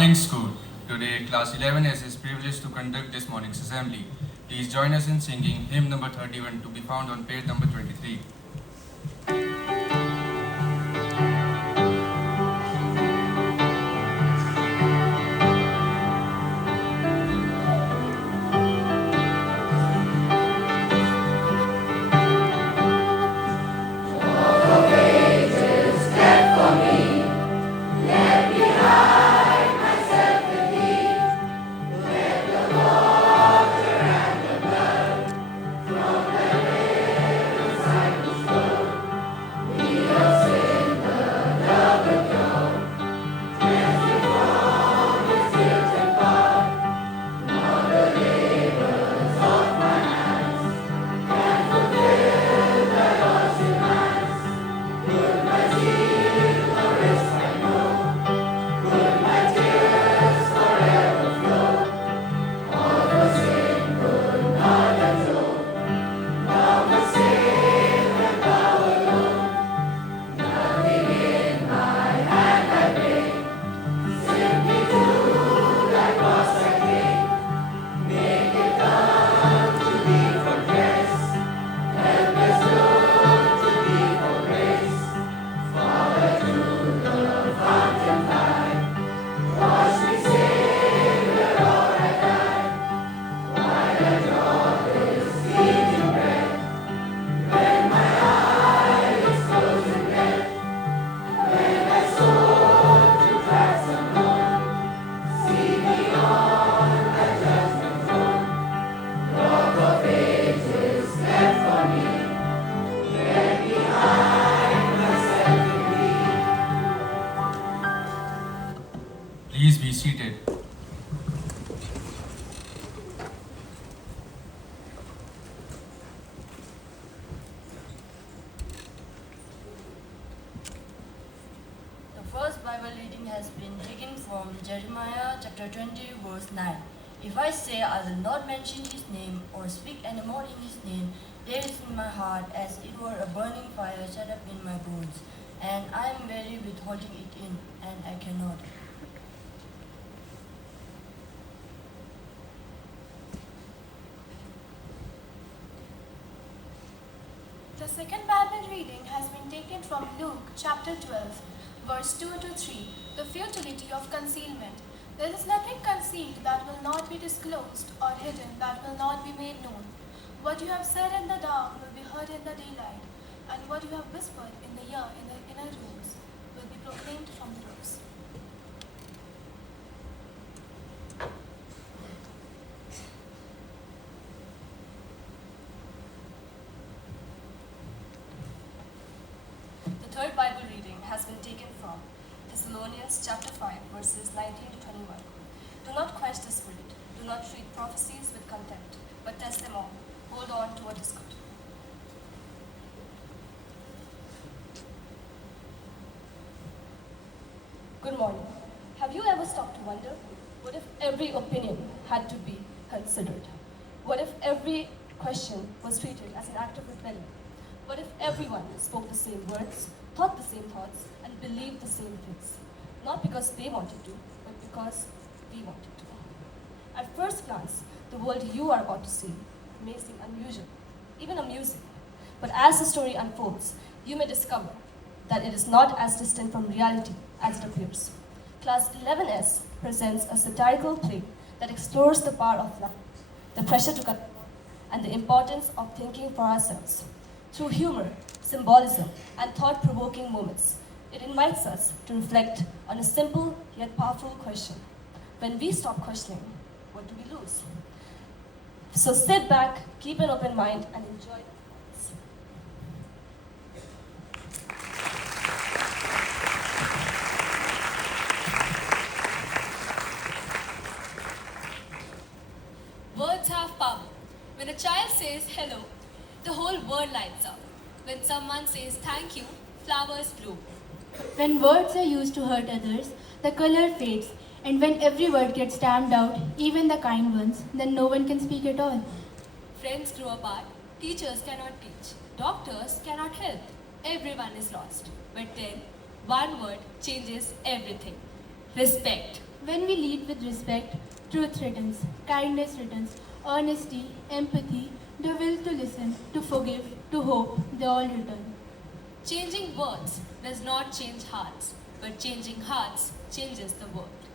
Morning school. Today, class 11S is privileged to conduct this morning's assembly. Please join us in singing hymn number 31 to be found on page number 23. Please be seated. The first Bible reading has been taken from Jeremiah chapter 20 verse 9. If I say I will not mention his name or speak any more in his name, there is in my heart as it were a burning fire shut up in my bones, and I am weary with holding it in, and I cannot. The second Bible reading has been taken from Luke chapter 12, verse 2 to 3, the futility of concealment. There is nothing concealed that will not be disclosed, or hidden that will not be made known. What you have said in the dark will be heard in the daylight, and what you have whispered in the ear in the inner rooms will be proclaimed from the roofs. The third Bible reading has been taken from Thessalonians chapter 5 verses 19 to 21. Do not quench the spirit. Do not treat prophecies with contempt, but test them all. Hold on to what is good. Good morning. Have you ever stopped to wonder, what if every opinion had to be considered? What if every question was treated as an act of rebellion? What if everyone spoke the same words, thought the same thoughts, and believed the same things? Not because they wanted to, but because we wanted to. At first glance, the world you are about to see may seem unusual, even amusing. But as the story unfolds, you may discover that it is not as distant from reality as it appears. Class 11S presents a satirical play that explores the power of love, the pressure to conform, and the importance of thinking for ourselves. Through humor, symbolism, and thought-provoking moments, it invites us to reflect on a simple yet powerful question. When we stop questioning, what do we lose? So sit back, keep an open mind, and enjoy the performance. Words have power. When a child says hello, the whole world lights up. When someone says thank you, flowers bloom. When words are used to hurt others, the color fades, and when every word gets stamped out, even the kind ones, then no one can speak at all. Friends grow apart, teachers cannot teach, doctors cannot help. Everyone is lost. But then, one word changes everything. Respect. When we lead with respect, truth returns, kindness returns, honesty, empathy, the will to listen, to forgive, to hope, they all return. Changing words does not change hearts, but changing hearts changes the world.